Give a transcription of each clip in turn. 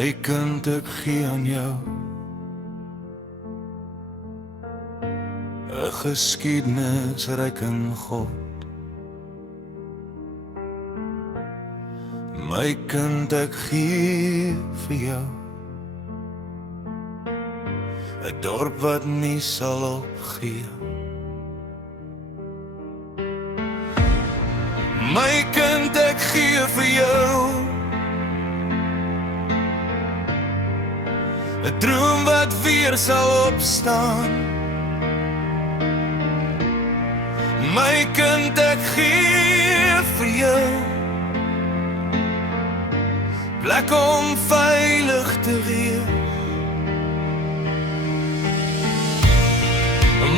My kind, ek gee aan jou 'n geskiedenis ryk in God. My kind, ek gee vir jou 'n dorp wat nie sal opgee. My kind, ek gee vir jou 'n droom wat weer sal opstaan. My kind, ek gee vir jou plek om veilig te wees.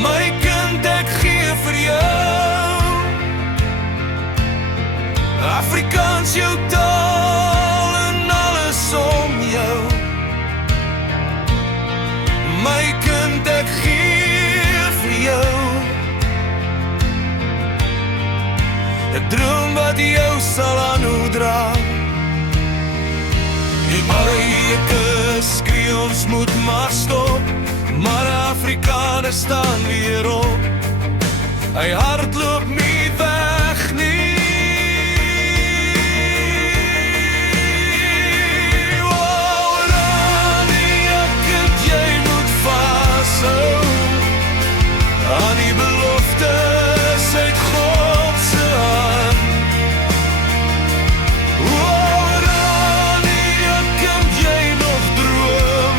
My kind, ek gee vir jou Afrikaans, jou taal en alles om jou. My kind, ek gee vir jou 'n droom wat jou sal aanhou dra. Die Marike skree ons moet maar stop, maar Afrikaner staan weer op. Hy hardloop nie weg nie. Aan die beloftes uit God se hand. Rani, ek kan jy nog droom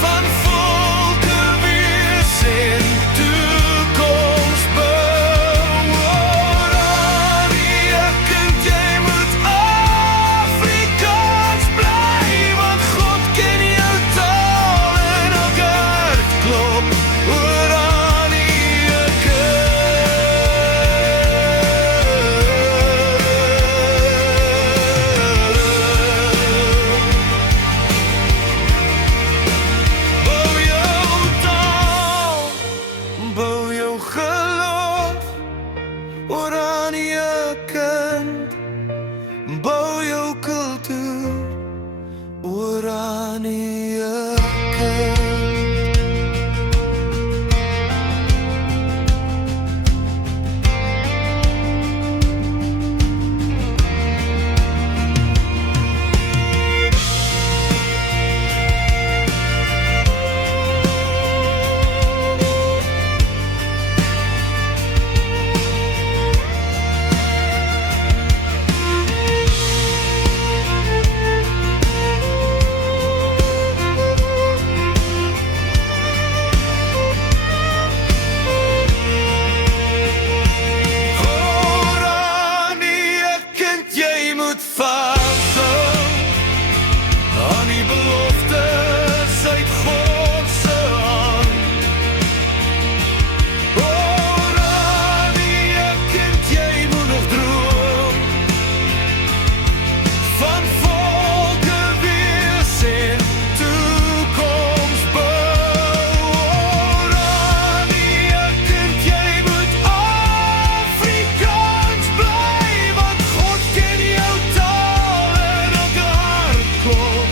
van volke wees en toekoms bou. Rani, ek kan jy moet Afrikaans bly, want God ken jou taal en elke hart klop. Oranje kind, bou jou kultuur. Oranje kind. Aan die beloftes uit God se hand. Rani, ek kind, jy moet nog droom van volke wees en toekoms bou. Rani, ek kind, jy moet Afrikaans bly, want God ken jou taal en elke hart klop.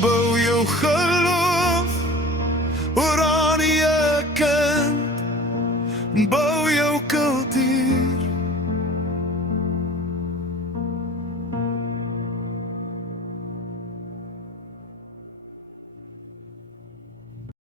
Bou jou